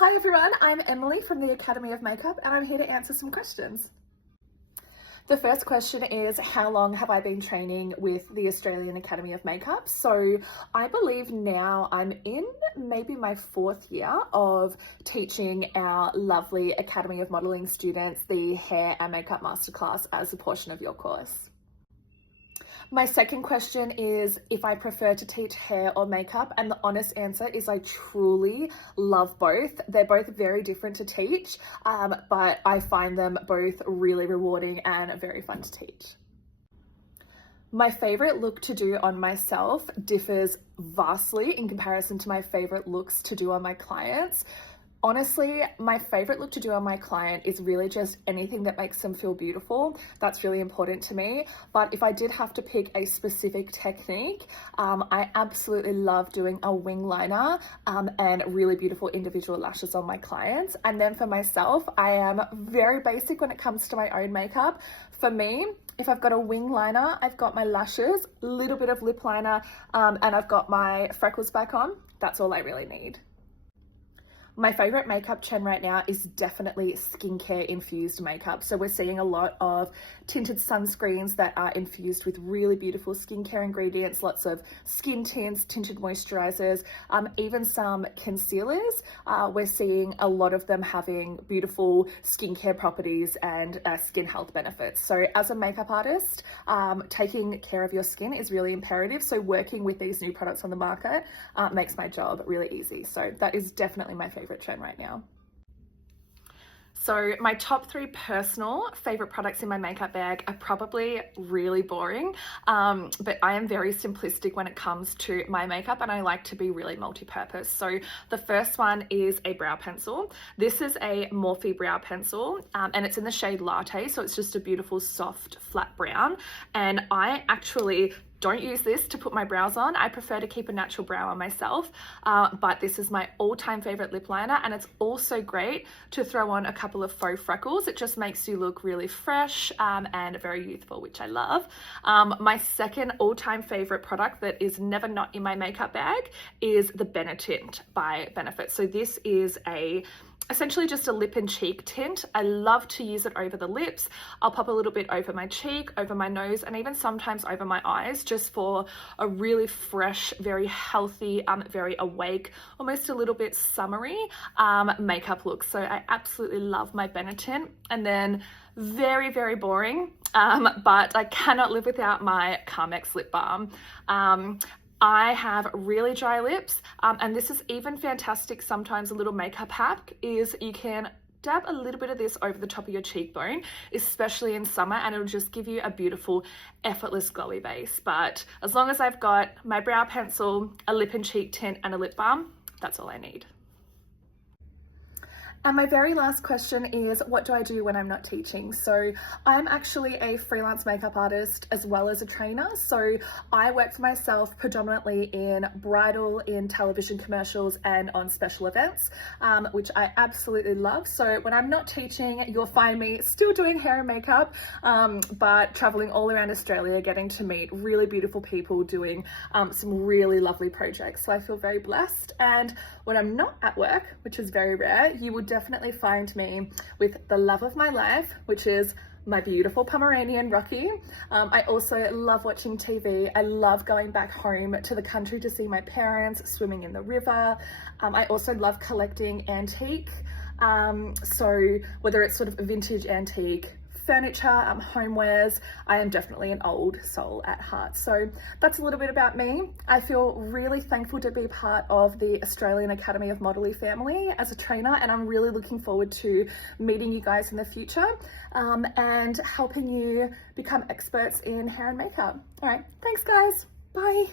Hi everyone, I'm Emily from the Academy of Makeup and I'm here to answer some questions. The first question is, how long have I been training with the Australian Academy of Makeup? So I believe now I'm in maybe my 4th year of teaching our lovely Academy of Modelling students the Hair and Makeup Masterclass as a portion of your course. My second question is if I prefer to teach hair or makeup, and the honest answer is I truly love both. They're both very different to teach, but I find them both really rewarding and very fun to teach. My favorite look to do on myself differs vastly in comparison to my favorite looks to do on my clients. Honestly, my favorite look to do on my client is really just anything that makes them feel beautiful. That's really important to me. But if I did have to pick a specific technique, I absolutely love doing a wing liner and really beautiful individual lashes on my clients. And then for myself, I am very basic when it comes to my own makeup. For me, if I've got a wing liner, I've got my lashes, a little bit of lip liner, and I've got my freckles back on. That's all I really need. My favorite makeup trend right now is definitely skincare infused makeup. So we're seeing a lot of tinted sunscreens that are infused with really beautiful skincare ingredients, lots of skin tints, tinted moisturizers, even some concealers. We're seeing a lot of them having beautiful skincare properties and skin health benefits. So as a makeup artist, taking care of your skin is really imperative. So working with these new products on the market makes my job really easy. So that is definitely my favorite trend right now. So my top 3 personal favorite products in my makeup bag are probably really boring, but I am very simplistic when it comes to my makeup and I like to be really multi-purpose. So the first one is a brow pencil. This is a Morphe brow pencil and it's in the shade Latte, so it's just a beautiful soft flat brown, and I actually don't use this to put my brows on. I prefer to keep a natural brow on myself, but this is my all-time favorite lip liner, and it's also great to throw on a couple of faux freckles. It just makes you look really fresh and very youthful, which I love. My second all-time favorite product that is never not in my makeup bag is the Benetint by Benefit. So this is essentially just a lip and cheek tint. I love to use it over the lips. I'll pop a little bit over my cheek, over my nose, and even sometimes over my eyes, just for a really fresh, very healthy, very awake, almost a little bit summery makeup look. So I absolutely love my Benetint. And then very, very boring, but I cannot live without my Carmex lip balm. I have really dry lips, and this is even fantastic. Sometimes a little makeup hack is you can dab a little bit of this over the top of your cheekbone, especially in summer, and it'll just give you a beautiful, effortless, glowy base. But as long as I've got my brow pencil, a lip and cheek tint, and a lip balm, that's all I need. And my very last question is, what do I do when I'm not teaching? So I'm actually a freelance makeup artist as well as a trainer. So I work for myself predominantly in bridal, in television commercials, and on special events, which I absolutely love. So when I'm not teaching, you'll find me still doing hair and makeup, but traveling all around Australia, getting to meet really beautiful people, doing some really lovely projects. So I feel very blessed. And when I'm not at work, which is very rare, you would definitely find me with the love of my life, which is my beautiful Pomeranian Rocky. I also love watching TV. I love going back home to the country to see my parents, swimming in the river. I also love collecting antique. So whether it's sort of vintage antique furniture, homewares, I am definitely an old soul at heart. So that's a little bit about me. I feel really thankful to be part of the Australian Academy of Modelling family as a trainer, and I'm really looking forward to meeting you guys in the future and helping you become experts in hair and makeup. All right, thanks guys, bye.